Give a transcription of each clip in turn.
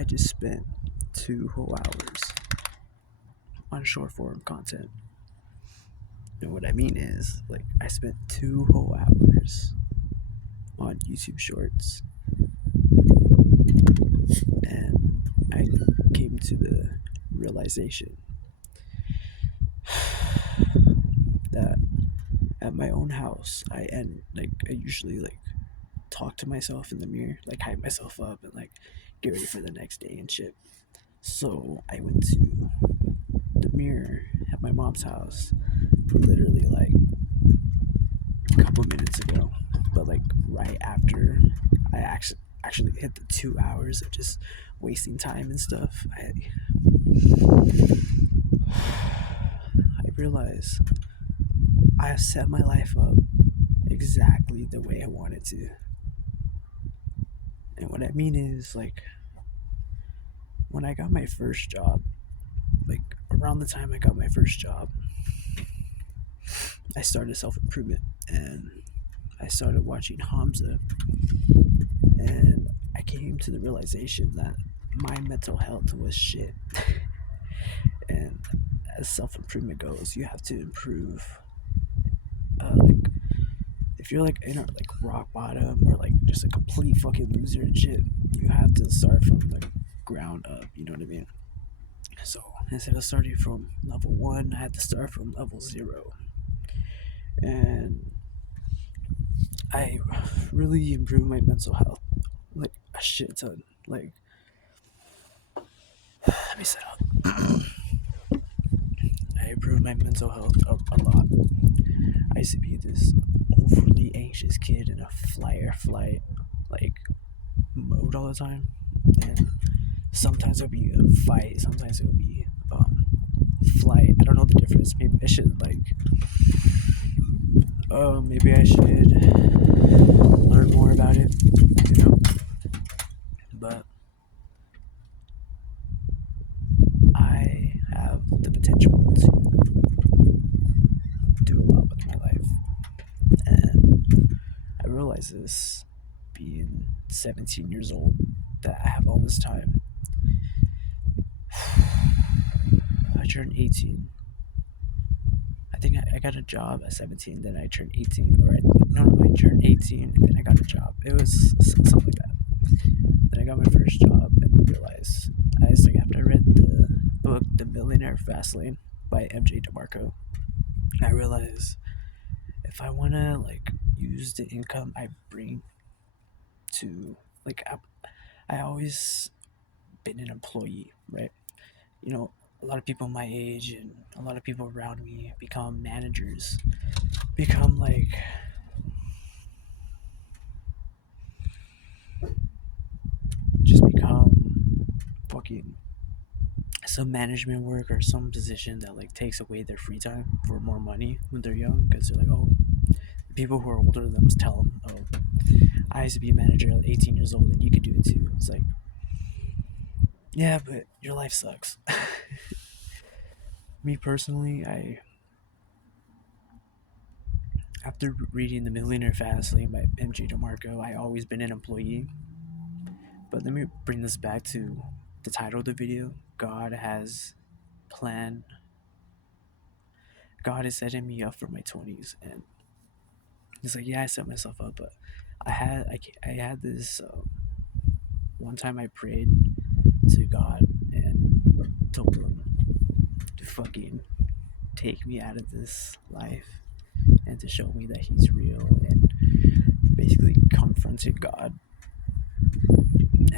I just spent 2 whole hours on short form content. And what I mean is, like, I spent 2 whole hours on YouTube Shorts, and I came to the realization that at my own house, I usually like talk to myself in the mirror, like hype myself up and like get ready for the next day and shit. So I went to the mirror at my mom's house literally like a couple minutes ago, but like right after I actually hit the 2 hours of just wasting time and stuff. I realized I have set my life up exactly the way I wanted to. And what I mean is, like, when I got my first job, like around the time I got my first job, I started self improvement and I started watching Hamza, and I came to the realization that my mental health was shit. And as self improvement goes, you have to improve. Like, if you're like in a like rock bottom or like just a complete fucking loser and shit, you have to start from the ground up. You know what I mean? So instead of starting from level one, I had to start from level zero, and I really improved my mental health like a shit ton. Like, let me set up. I improved my mental health a lot. I used to be this overly anxious kid in a flight or flight like mode all the time, and sometimes it'll be a fight, sometimes it'll be flight. I don't know the difference. Maybe I should learn more about it, you know. But I have the potential to do a lot with my life, and I realize this being 17 years old that I have all this time. I turned 18. I think I got a job at 17, then I turned 18, I turned 18 and then I got a job. It was something like that. Then I got my first job and realized, after I read the book The Millionaire Fastlane by MJ DeMarco, I realized if I want to like use the income I bring to like I always been an employee, right? You know, a lot of people my age and a lot of people around me become managers, become like just become fucking some management work or some position that like takes away their free time for more money when they're young, because they're like, oh, people who are older than them tell them, oh, I used to be a manager at 18 years old and you could do it too. It's like, yeah, but your life sucks. Me personally, I after reading The Millionaire Fastlane by MJ DeMarco, I always been an employee. But let me bring this back to the title of the video. Plan. God is setting me up for my 20s, and it's like, yeah, I set myself up, but I had this one time I prayed to God and told him to fucking take me out of this life and to show me that he's real, and basically confronted God.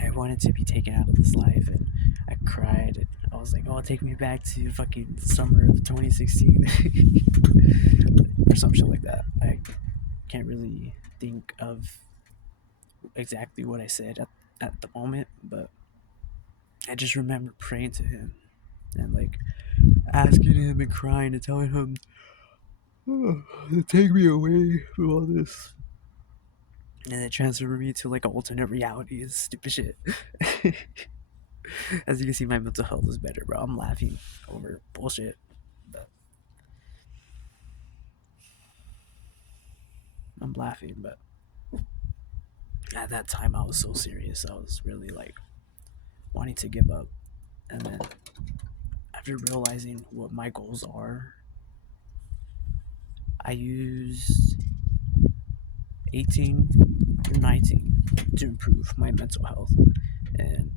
I wanted to be taken out of this life, and I cried. And I was like, "Oh, take me back to fucking summer of 2016," or some shit like that. I can't really think of exactly what I said at the moment, but I just remember praying to him and like asking him and crying and telling him, oh, to take me away from all this. And then transfer me to like an alternate reality. It's stupid shit. As you can see, my mental health is better, bro. I'm laughing over bullshit. But I'm laughing, but at that time I was so serious. I was really like wanting to give up. And then after realizing what my goals are, I used 18 through 19 to improve my mental health. And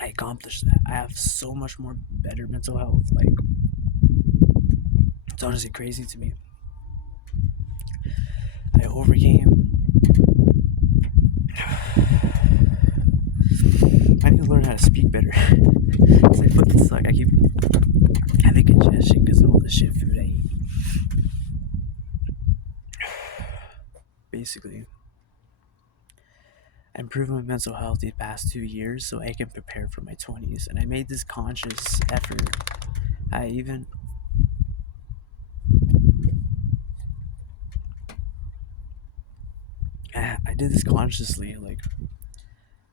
I accomplished that. I have so much more better mental health. Like, it's honestly crazy to me. I overcame. I need to learn how to speak better. It's like, what the fuck? I keep having congestion because of all the shit food I eat. Basically, I improved my mental health these past 2 years so I can prepare for my 20s. And I made this conscious effort. I even I did this consciously. Like,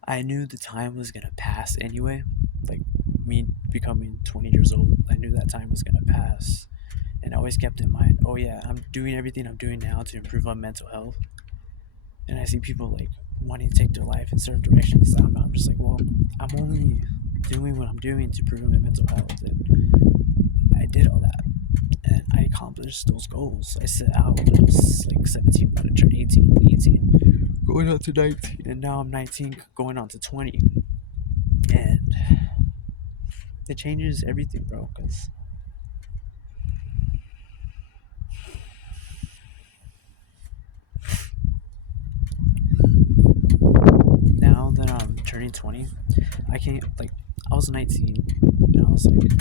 I knew the time was gonna pass anyway. Like, me becoming 20 years old, I knew that time was gonna pass, and I always kept in mind, oh yeah, I'm doing everything I'm doing now to improve my mental health. And I see people like wanting to take their life in certain directions. I'm just like, well, I'm only doing what I'm doing to improve my mental health, and I did all that, and I accomplished those goals. I set out when I was like 17, about to turn 18, going on to 19, and now I'm 19, going on to 20, and it changes everything, bro. Because now that I'm turning 20, I can't like. I was 19, and I was like,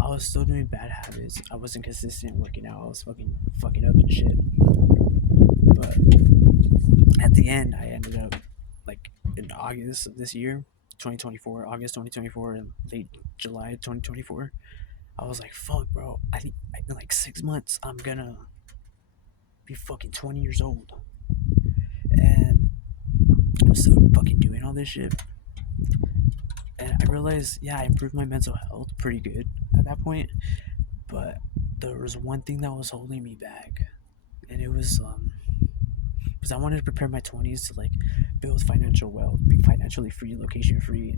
I was still doing bad habits. I wasn't consistent working out. I was fucking up and shit. But at the end, I ended up like in August of this year, 2024, August 2024, and late July 2024. I was like, fuck, bro. I think in like 6 months, I'm gonna be fucking 20 years old, and I'm still fucking doing all this shit. And I realized, yeah, I improved my mental health pretty good at that point, but there was one thing that was holding me back, and it was because I wanted to prepare my 20s to like build financial wealth, be financially free, location free,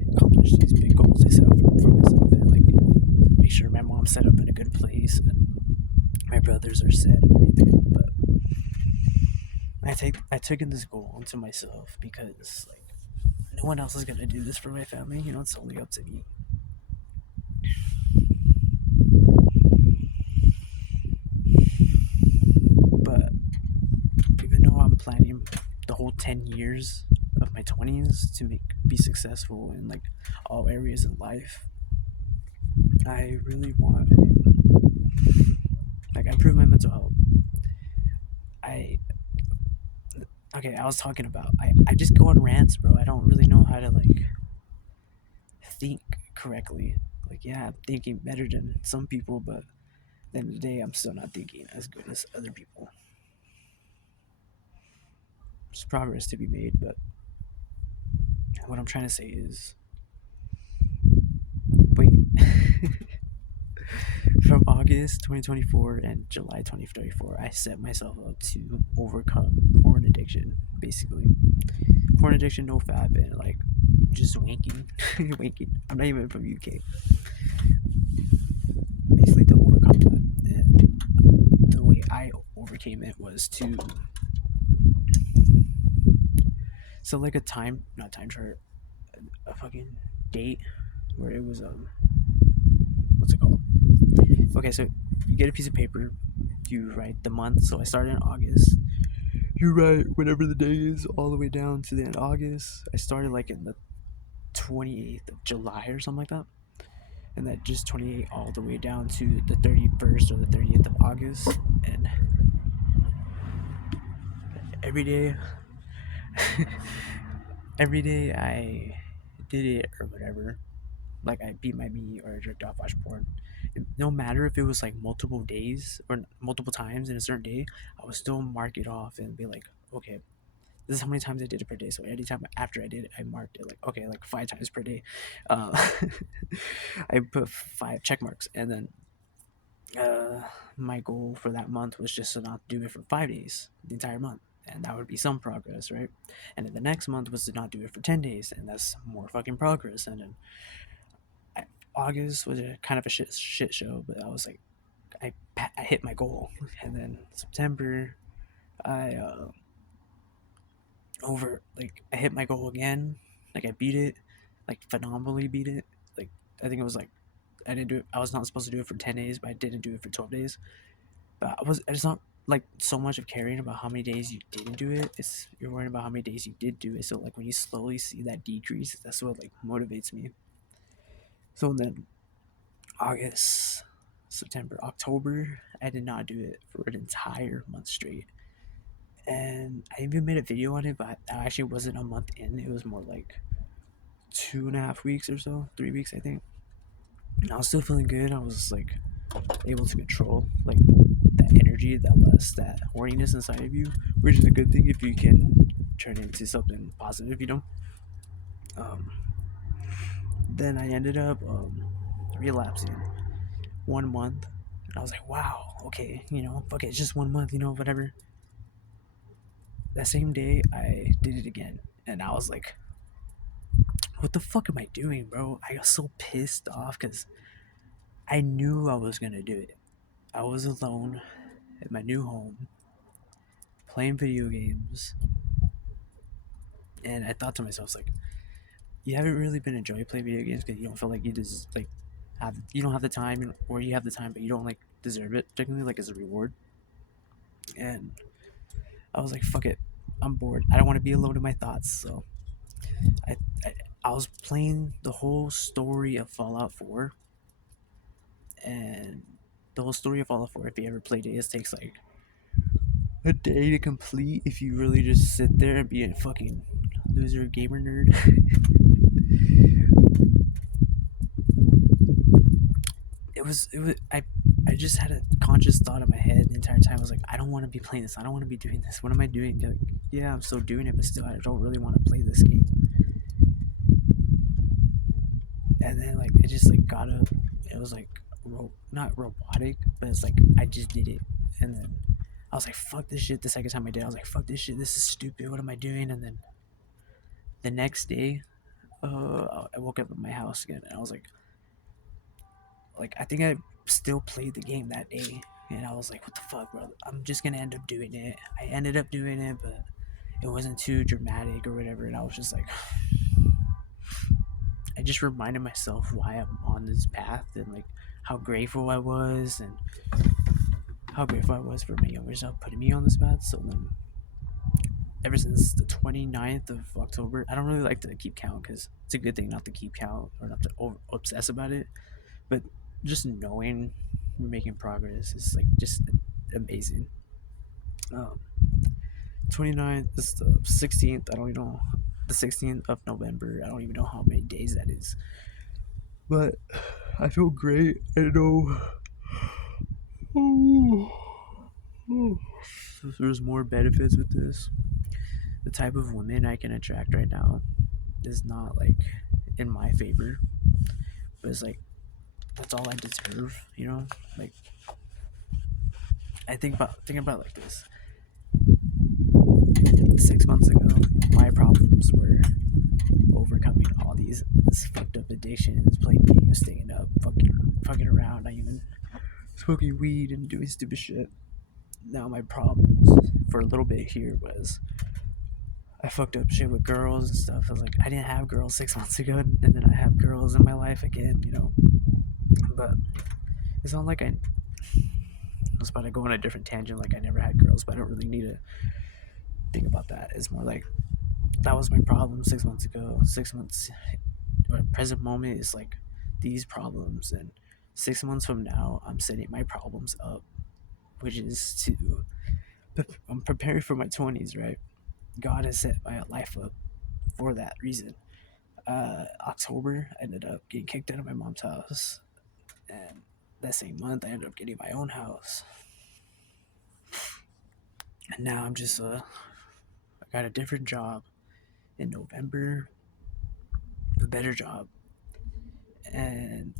and accomplish these big goals I set up for myself, and like make sure my mom's set up in a good place and my brothers are set and everything. But I took in this goal onto myself because like no one else is gonna do this for my family. You know, it's only up to me. But even though I'm planning the whole 10 years of my 20s to make be successful in like all areas in life, I really want like improve my mental health. I okay, I was talking about I just go on rants, bro. I don't really know how to like think correctly. Like, yeah, I'm thinking better than some people, but at the end of the day, I'm still not thinking as good as other people. There's progress to be made, but what I'm trying to say is, wait, from August 2024 and July 2024, I set myself up to overcome porn addiction, basically. Porn addiction, no fap, and like just wanking, wanking. I'm not even from UK. Basically, to overcome that, and the way I overcame it was to so like a time, not time chart, a fucking date where it was what's it called? Okay, so you get a piece of paper, you write the month. So I started in August. You write whatever the day is all the way down to the end of August. I started like in the 28th of July or something like that. And that just 28 all the way down to the 31st or the 30th of August. And every day, every day I did it or whatever. Like I beat my meat or jerked off, watched porn. No matter if it was like multiple days or multiple times in a certain day, I would still mark it off and be like, okay, this is how many times I did it per day. So anytime after I did it, I marked it like, okay, like 5 times per day. Uh, I put 5 check marks, and then uh, my goal for that month was just to not do it for 5 days the entire month. and that would be some progress, right? And then the next month was to not do it for 10 days, and that's more fucking progress. And then I, August was a kind of a shit show, but I was like, I hit my goal. And then September, I I hit my goal again. Like I beat it, like phenomenally beat it. Like I think it was like I didn't do it. I was not supposed to do it for 10 days, but I didn't do it for 12 days. But it's not like so much of caring about how many days you didn't do it. It's you're worrying about how many days you did do it. So like when you slowly see that decrease, that's what like motivates me. So then August, September, October, I did not do it for an entire month straight. And I even made a video on it, but I actually wasn't a month in. It was more like 2.5 weeks or so, 3 weeks, I think. And I was still feeling good. I was like able to control like that energy, that lust, that horniness inside of you, which is a good thing if you can turn it into something positive, you know. Um, then I ended up relapsing 1 month, and I was like, wow, okay, fuck it, it's just 1 month, whatever. That same day, I did it again, and I was like, what the fuck am I doing, bro? I got so pissed off because I knew I was gonna do it. I was alone at my new home playing video games, and I thought to myself, like, you haven't really been enjoying playing video games because you don't feel like you don't have the time, or you have the time but you don't like deserve it, particularly like as a reward. And I was like, fuck it, I'm bored. I don't want to be alone in my thoughts. So I, I I was playing the whole story of Fallout 4, and the whole story of Fallout 4, if you ever played it, it takes like a day to complete if you really just sit there and be a fucking loser gamer nerd. I just had a conscious thought in my head the entire time. I was like, I don't want to be playing this. I don't want to be doing this. What am I doing? Like, yeah, I'm still doing it, but still, I don't really want to play this game. And then like it just like got up. It was like not robotic, but it's like I just did it. And then I was like, fuck this shit. The second time I did, I was like, fuck this shit. This is stupid. What am I doing? And then the next day, I woke up in my house again, and I was like I think I still played the game that day, and I was like, what the fuck, bro? I'm just gonna end up doing it. I ended up doing it, but it wasn't too dramatic or whatever, and I was just like, I just reminded myself why I'm on this path, and like how grateful I was, and how grateful I was for my younger self putting me on this path. So then ever since the 29th of October, I don't really like to keep count because it's a good thing not to keep count or not to obsess about it, but just knowing we're making progress is like just amazing. um 29th is the 16th. I don't even know. The 16th of November, I don't even know how many days that is, but I feel great. I know. There's more benefits with this. The type of women I can attract right now is not like in my favor, but it's like that's all I deserve, like I think about like this. 6 months ago, my problems were overcoming all this fucked up addictions, playing games, staying up, fucking around, not even smoking weed and doing stupid shit. Now my problems for a little bit here was I fucked up shit with girls and stuff. I was like, I didn't have girls 6 months ago, and then I have girls in my life again. But it's not like I was about to go on a different tangent. Like I never had girls, but I don't really need to think about that. It's more like that was my problem 6 months ago. 6 months, or present moment is like these problems, and 6 months from now, I'm setting my problems up, which is to I'm preparing for my 20s, right? God has set my life up for that reason. October, I ended up getting kicked out of my mom's house, and that same month, I ended up getting my own house. And now I got a different job in November, a better job, and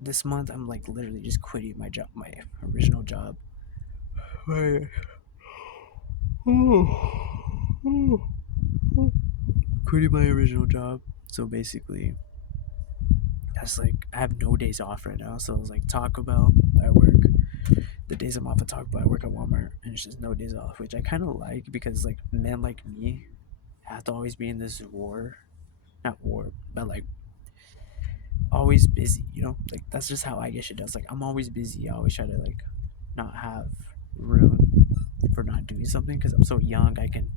this month I'm like literally just quitting my job, my original job. My Quitting my original job. So basically, that's like I have no days off right now. So it's like Taco Bell at work. The days I'm off at Taco Bell, I work at Walmart, and it's just no days off, which I kind of like because like men like me have to always be in this war, not war, but like always busy. You know, like that's just how I get shit does. Like I'm always busy. I always try to like not have room for not doing something because I'm so young. I can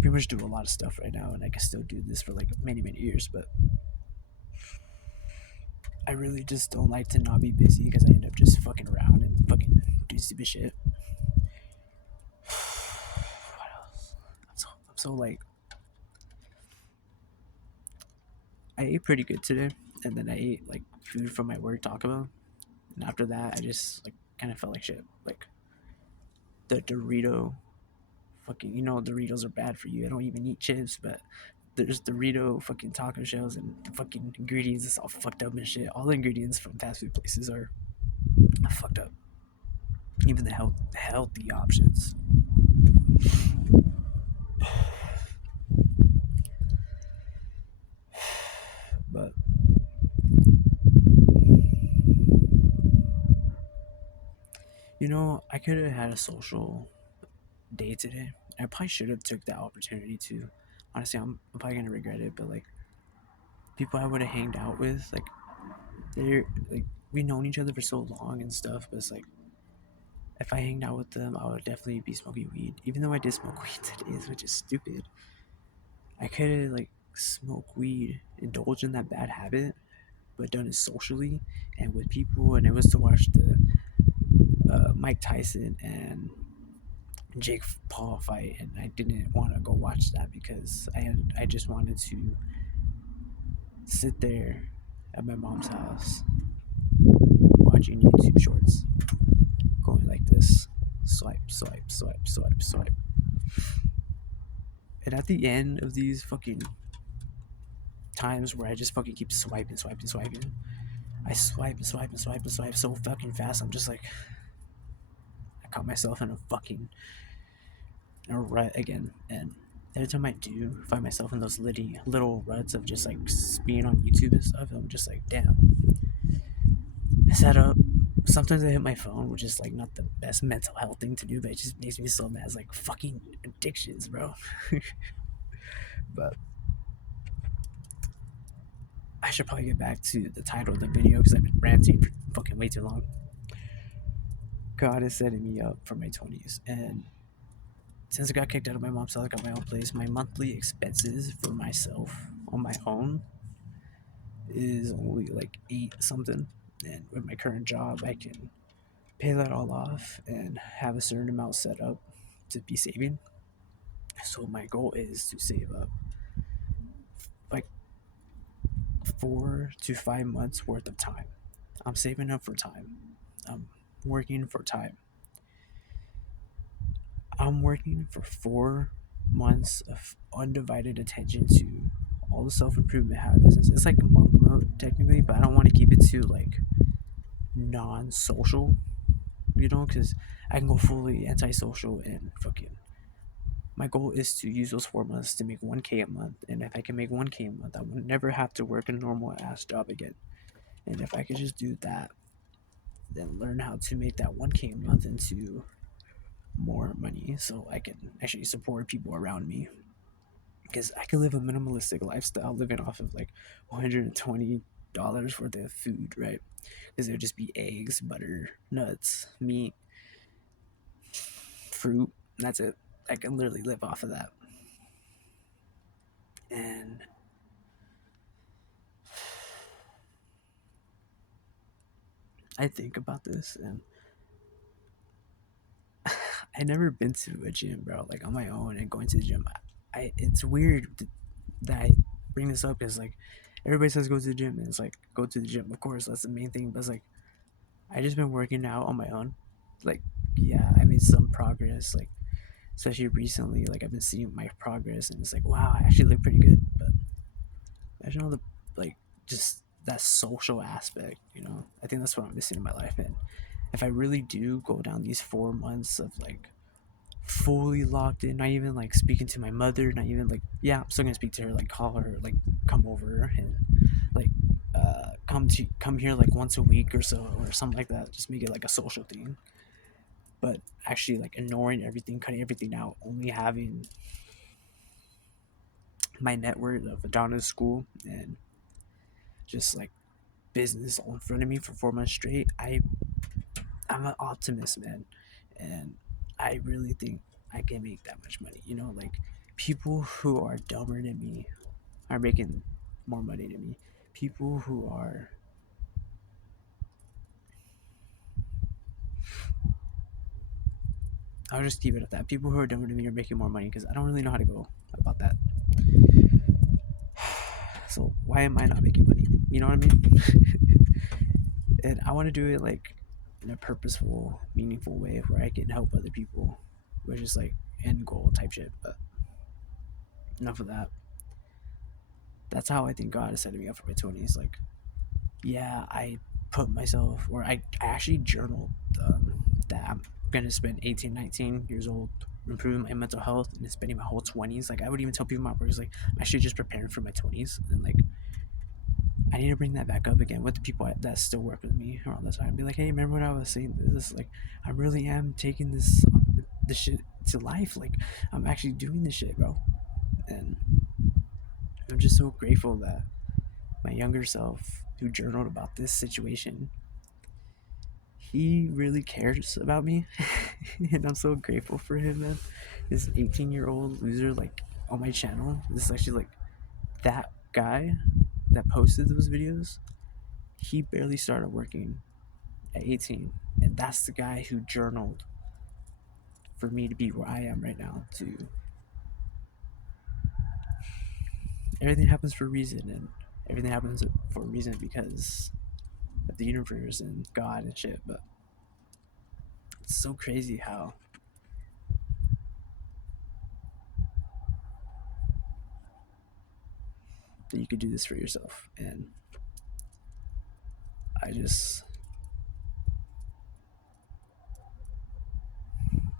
pretty much do a lot of stuff right now, and I can still do this for like many years. But I really just don't like to not be busy because I end up just fucking around and fucking doing stupid shit. What else? I'm so like I ate pretty good today, and then I ate like food from my work Taco Bell, and after that I just like kind of felt like shit. Like the Dorito, fucking Doritos are bad for you. I don't even eat chips, but there's Dorito fucking taco shells and the fucking ingredients is all fucked up and shit. All the ingredients from fast food places are fucked up. Even the healthy options. But I could have had a social day today. I probably should have took that opportunity to. Honestly, I'm probably gonna regret it, but like people I would have hanged out with, like they're like we known each other for so long and stuff, but it's like if I hanged out with them, I would definitely be smoking weed. Even though I did smoke weed today, which is stupid. I could have like smoked weed, indulged in that bad habit, but done it socially and with people, and it was to watch the Mike Tyson and Jake Paul fight, and I didn't want to go watch that because I just wanted to sit there at my mom's house watching YouTube shorts, going like this, swipe. And at the end of these fucking times where I just fucking keep swiping, I swipe so fucking fast. I'm just like, I caught myself in a rut again, and every time I do find myself in those little ruts of just like being on YouTube and stuff, I'm just like, damn. I set up. Sometimes I hit my phone, which is like not the best mental health thing to do, but it just makes me so mad. It's like fucking addictions, bro. But I should probably get back to the title of the video because I've been ranting for fucking way too long. God is setting me up for my 20s, and since I got kicked out of my mom's house, I got my own place. My monthly expenses for myself on my own is only like eight something, and with my current job, I can pay that all off and have a certain amount set up to be saving. So my goal is to save up like 4 to 5 months worth of time. I'm saving up for time. I'm working for time. I'm working for 4 months of undivided attention to all the self improvement habits. It's like monk mode technically, but I don't want to keep it too like non-social, because I can go fully antisocial and fucking. My goal is to use those 4 months to make 1K a month, and if I can make 1K a month, I will never have to work a normal ass job again. And if I could just do that, then learn how to make that 1K a month into more money so I can actually support people around me. Because I could live a minimalistic lifestyle living off of like $120 worth of food, right? Because it would just be eggs, butter, nuts, meat, fruit, and that's it. I can literally live off of that. And I think about this, and I never been to a gym, bro. Like on my own and going to the gym. It's weird that I bring this up because like everybody says go to the gym, and it's like go to the gym. Of course, that's the main thing. But it's like I just been working out on my own. Like yeah, I made some progress. Like especially recently, like I've been seeing my progress, and it's like wow, I actually look pretty good. But imagine all the like just that social aspect. I think that's what I'm missing in my life. And if I really do go down these 4 months of like fully locked in, not even like speaking to my mother, not even like, yeah, I'm still gonna speak to her, like call her, like come over and like come here like once a week or so or something like that, just make it like a social thing. But actually like ignoring everything, cutting everything out, only having my net worth of a down in school and just like business all in front of me for 4 months straight. I'm an optimist, man, and I really think I can make that much money. You know, like people who are dumber than me are making more money than me. People who are I'll just keep it at that. People who are dumber than me are making more money because I don't really know how to go about that. So why am I not making money? You know what I mean? And I want to do it like in a purposeful, meaningful way where I can help other people, which is like end goal type shit. But enough of that. That's how I think God is setting me up for my 20s. Like, yeah, I put myself, or I actually journaled that I'm gonna spend 18, 19 years old improving my mental health and spending my whole 20s. Like, I would even tell people my work is like, I'm actually just preparing for my 20s. And like, I need to bring that back up again with the people that still work with me around the time. Be like, hey, remember when I was saying this? Like, I really am taking this shit to life. Like, I'm actually doing this shit, bro. And I'm just so grateful that my younger self, who journaled about this situation, he really cares about me. And I'm so grateful for him, man. This 18-year-old loser, like, on my channel, this is actually like that guy that posted those videos. He barely started working at 18, and that's the guy who journaled for me to be where I am right now. To everything happens for a reason, and everything happens for a reason because of the universe and God and shit. But it's so crazy how that you could do this for yourself. And I just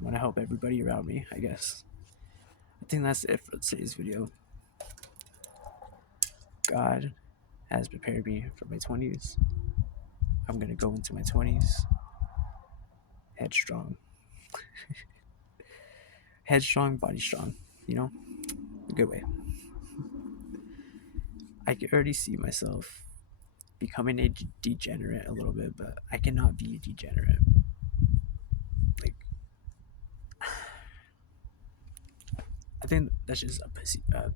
want to help everybody around me, I guess. I think that's it for today's video. God has prepared me for my 20s. I'm going to go into my 20s headstrong. Headstrong, body strong, you know? A good way. I can already see myself becoming a degenerate a little bit, but I cannot be a degenerate. Like, I think that's just a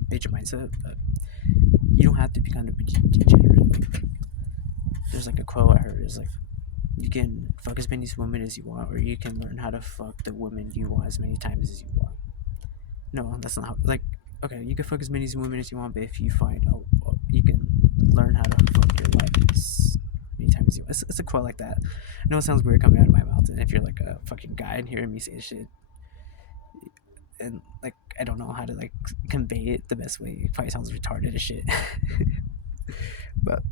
bitch mindset. But you don't have to become a degenerate. Like, there's like a quote I heard is like, you can fuck as many women as you want, or you can learn how to fuck the women you want as many times as you want. No, that's not how. Like, okay, you can fuck as many women as you want, but if you find, you can learn how to fuck your wife as many times as you want. It's a quote like that. I know it sounds weird coming out of my mouth, and if you're like a fucking guy and hearing me say shit, and like I don't know how to like convey it the best way, it probably sounds retarded as shit. But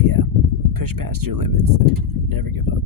yeah, push past your limits and never give up.